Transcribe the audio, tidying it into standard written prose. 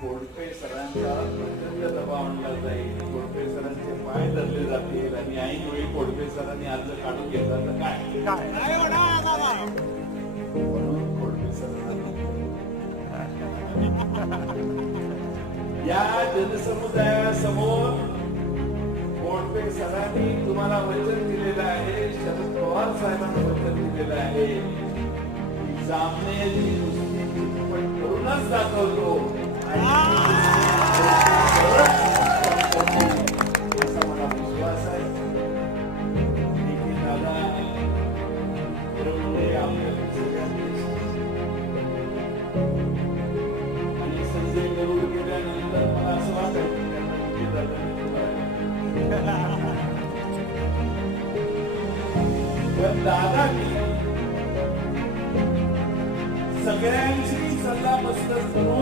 कोळपे सरांचा प्रचंड दबाव आणला जाईल, कोळपे सरांचे पाय धरले जातील आणि ऐन वेळी कोळपे सरांनी अर्ज काढून घेतला तर काय म्हणून कोळपे सरांना या जनसमुदायासमोर कोळपे सरांनी तुम्हाला वचन दिलेलं आहे, शरद पवार साहेबांना वचन दिलेलं आहे की सामनेची कुस्ती पण करूनच दाखवतो असा मला विश्वास आहे. देखील दादा बरोबर आपल्या सगळ्यांनी आणि संजय गरुड गेल्यानंतर मला असं वाटायचं की दादा पण दादा सगळ्यांची सल्ला मस्तक करून